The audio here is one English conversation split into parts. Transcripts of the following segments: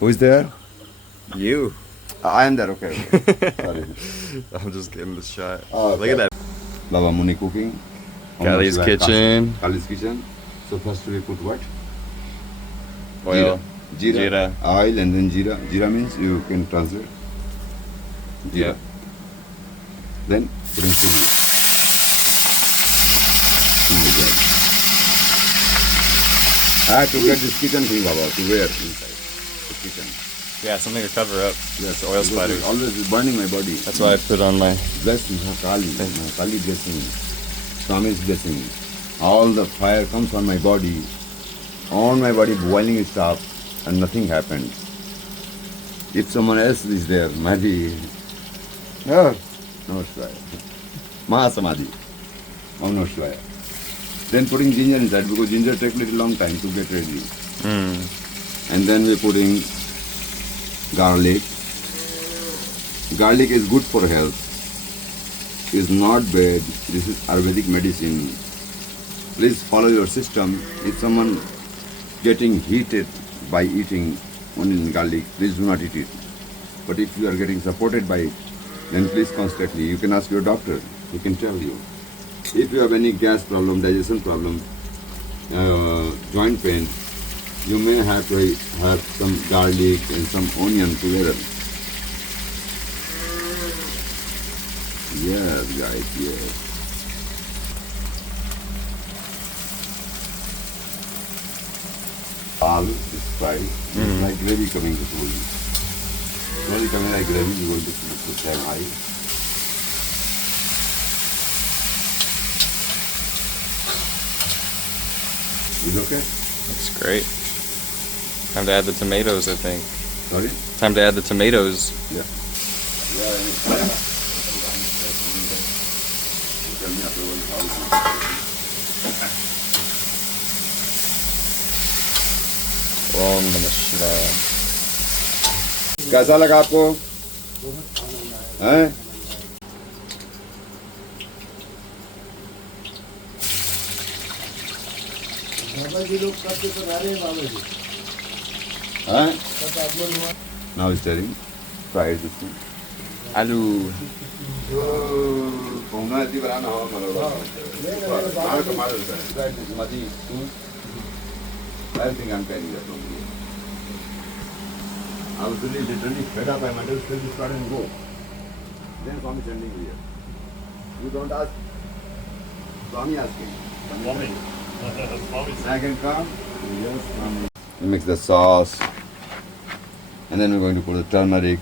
Who is there? You. I am there. Okay. Sorry. I'm just getting the shot. Oh, okay. Look at that. Baba Muni cooking. Kali's kitchen. Kali's kitchen. So first we put what? Oil. Jeera. Oil and then jeera. Jeera means you can translate. Jeera. Yep. Then putting chili. Oh my God. I have to get this kitchen thing, Baba, to wear inside the kitchen. Yeah, something to cover up. Yes, oil spiders. Always burning my body. That's why I put on my. Bless me, Kali, my Kali blessing, Swami's blessing. All the fire comes on my body boiling stuff, and nothing happens. If someone else is there, maybe, no Shvaya. Mahasamadhi. No Shvaya. Then putting ginger inside, because ginger takes a little long time to get ready. And then we're putting garlic. Garlic is good for health. Is not bad. This is Ayurvedic medicine. Please follow your system. If someone getting heated by eating onion garlic, please do not eat it. But if you are getting supported by it, then please constantly. You can ask your doctor. He can tell you. If you have any gas problem, digestion problem, joint pain, you may have to have some garlic and some onion together. Yes, guys, yes. Aloo is fried. It's like gravy coming to slowly. Slowly coming like gravy, you will put them high. Is okay? Looks great. Time to add the tomatoes, I think. Sorry? Time to add the tomatoes. Yeah. Om Namah Shivaya. कैसा लगा आपको? हैं? Huh? Now it's stirring. Fry this thing. Aloo. I think I'm carrying that from here. I was really literally fed up. I might as well start and go. Then Swami sending me here. You don't ask. Swami asking. Swami. I can come. Yes, Swami. We mix the sauce. And then we're going to put the turmeric,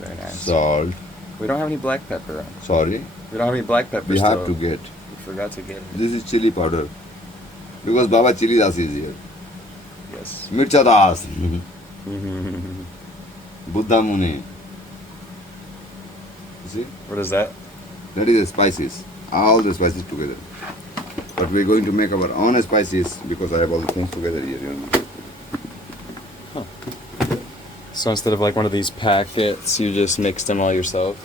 Very nice. salt. We don't have any black pepper. Sorry. We don't have any black pepper. We have still. to get. We forgot to get it. This is chili powder. Because Baba Chili Das is here. Yes. Mircha Das. Buddha Muni. You see? What is that? That is the spices. All the spices together. But we're going to make our own spices because I have all the things together here. You know. So instead of like one of these packets, you just mix them all yourself?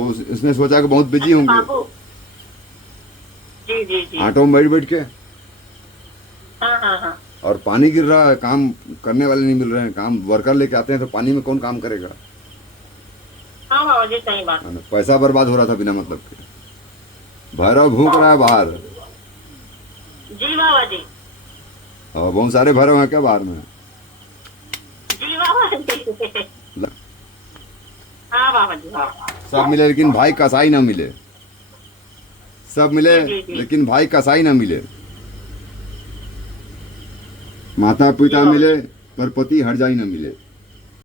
इसने सोचा कि बहुत busy होंगे बाबू जी जी जी auto में बैठ के हाँ हाँ हाँ और पानी गिर रहा है, काम करने वाले नहीं मिल रहे हैं, काम वर्कर लेके आते हैं तो पानी में कौन काम करेगा? हाँ बाबा जी सही बात पैसा बर्बाद हो रहा था बिना मतलब के। भैरव भूख रहा है बाहर। जी बाबा जी और बहुत सारे भैरव हैं क्या बाहर में? जी बाबा जी हाँ बाबा जी हाँ सब मिले लेकिन भाई कसाई ना मिले। सब मिले लेकिन भाई कसाई ना मिले। माता पिता मिले पर पति हरजाई ना मिले।